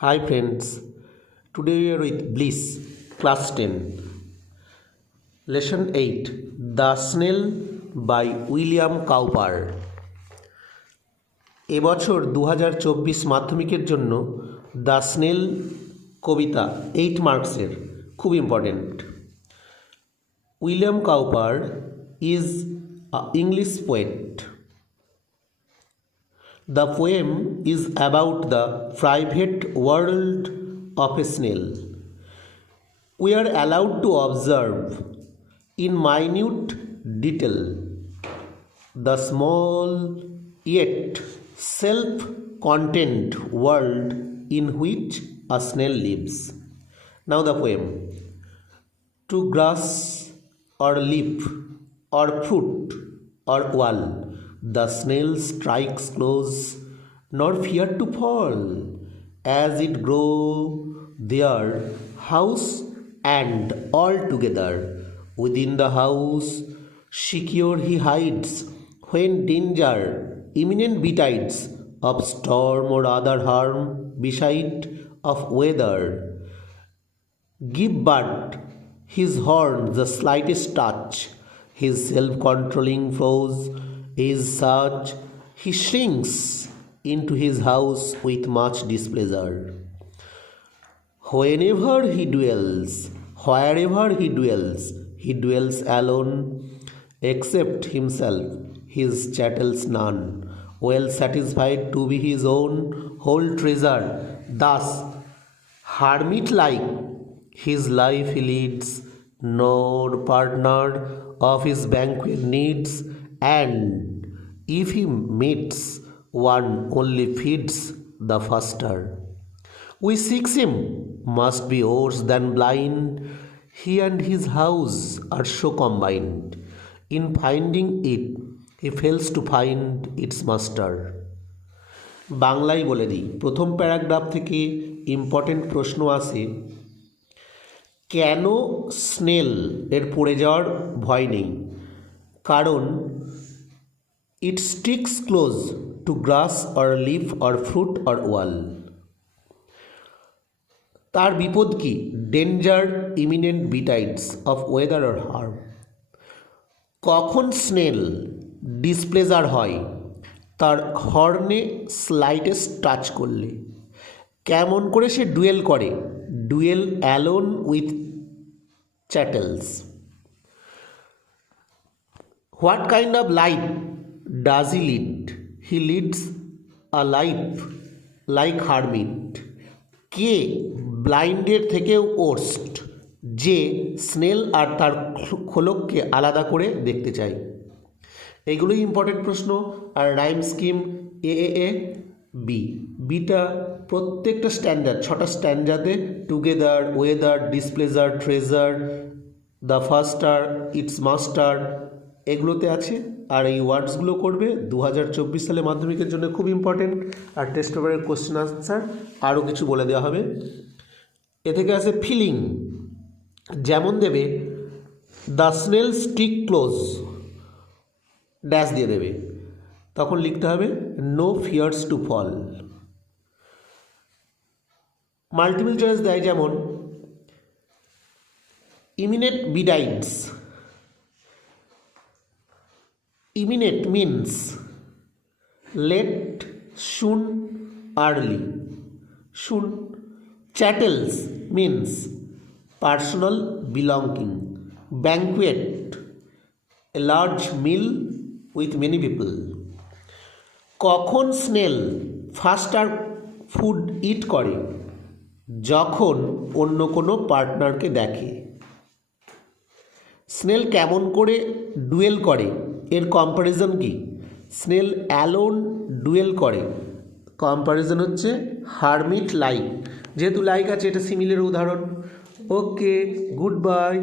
Hi friends, today we are with Bliss, class 10, lesson 8, The Snail by William Cowper। এবছর 2024 মাধ্যমিকের জন্য the snail কবিতা 8 মার্কসের, খুব important. William Cowper is a English poet. The poem is about the private world of a snail. We are allowed to observe in minute detail the small yet self-contained world in which a snail lives. Now the poem. To grass or leaf or fruit or wall, the snail strikes close, nor fear to fall, as it grow their house and all together. Within the house secure he hides, when danger imminent betides, of storm or other harm, beside of weather. Give but his horn the slightest touch, his self-controlling force is such, he shrinks into his house with much displeasure. Whenever he dwells, wherever he dwells alone, except himself, his chattels none, well satisfied to be his own whole treasure. Thus, hermit-like his life he leads, nor partner of his banquet needs, and if he meets one only feeds the faster. We seeks him must be worse than blind, he and his house are so combined, in finding it he fails to find its master. বাংলায় বলে দিই, প্রথম প্যারাগ্রাফ থেকে ইম্পর্টেন্ট প্রশ্ন আসে, কেন স্নেল এর পড়ে যাওয়ার ভয় নেই? কারণ it sticks close to grass or leaf or fruit or wall. তার বিপদ কি? Danger imminent betides of weather or harm. কখন স্নেল ডিসপ্লেজার হয়? তার হর্নে স্লাইটেস্ট টাচ করলে। কেমন করে সে ডুয়েল করে? Dwell alone with chattels. What kind of life does he lead? He leads a life like hermit. কে ব্লাইন্ডের থেকেও ওর্স্ট? যে স্নেল আর তার খোলককে আলাদা করে দেখতে চায়। এগুলোই ইম্পর্টেন্ট প্রশ্ন। আর রাইম স্কিম এ বি, বিটা প্রত্যেকটা স্ট্যান্ডার্ড, 6টা স্ট্যান্ডার্ডে together, weather, displeasure, treasure, the faster, its master, এগুলোতে আছে। আর এই ওয়ার্ডসগুলো করবে 2024 সালে মাধ্যমিকের জন্য খুব ইম্পর্টেন্ট। আর টেস্ট পেপারের কোশ্চেন আনসার আরও কিছু বলে দেওয়া হবে। এ থেকে আসে ফিলিং, যেমন দেবে the snail stick close, dash দিয়ে দেবে, তখন লিখতে হবে no fears to fall. Multiple choice দেয়, যেমন imminent besides. Imminent means late, soon, early, soon. Chattels means personal belonging. Banquet, a large meal with many people. কখন স্নেল ফাস্টার ফুড ইট করে? যখন অন্য কোনো পার্টনারকে দেখে। স্নেল কেমন করে ডুয়েল করে? এর কম্প্যারিজন কি? স্নেল অ্যালোন ডুয়েল করে, কম্প্যারিজন হচ্ছে হারমিট লাইক। যেহেতু লাইক আছে, এটা সিমিলের উদাহরণ। ওকে, গুড বাই।